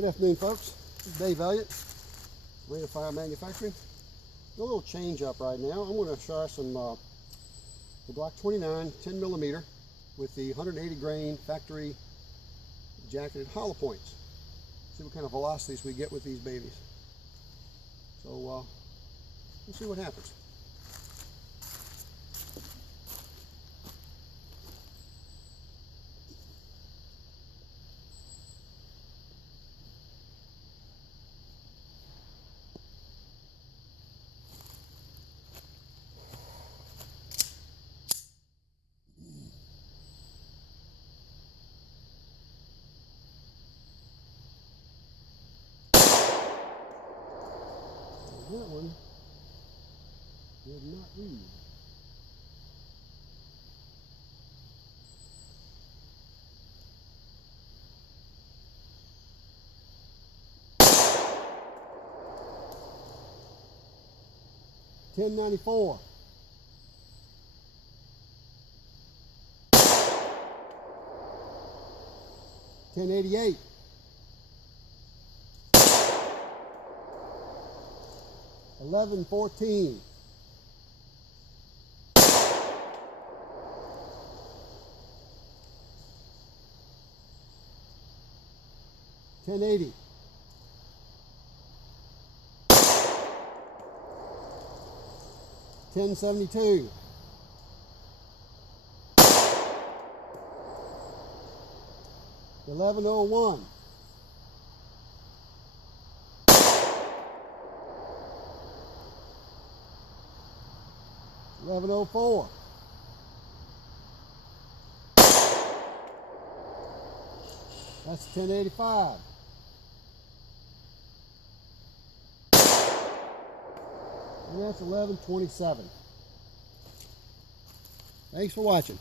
Good afternoon, folks. This is Dave Elliott, Rate of Fire Manufacturing. A little change up right now. I'm going to try some the Glock 29 10mm with the 180 grain factory jacketed hollow points. See what kind of velocities we get with these babies. So we'll see what happens. That one did not read. $10.94. $10.88. $11.14. $10.80. $10.72. $11.01. $11.04. That's $10.85. And that's $11.27. Thanks for watching.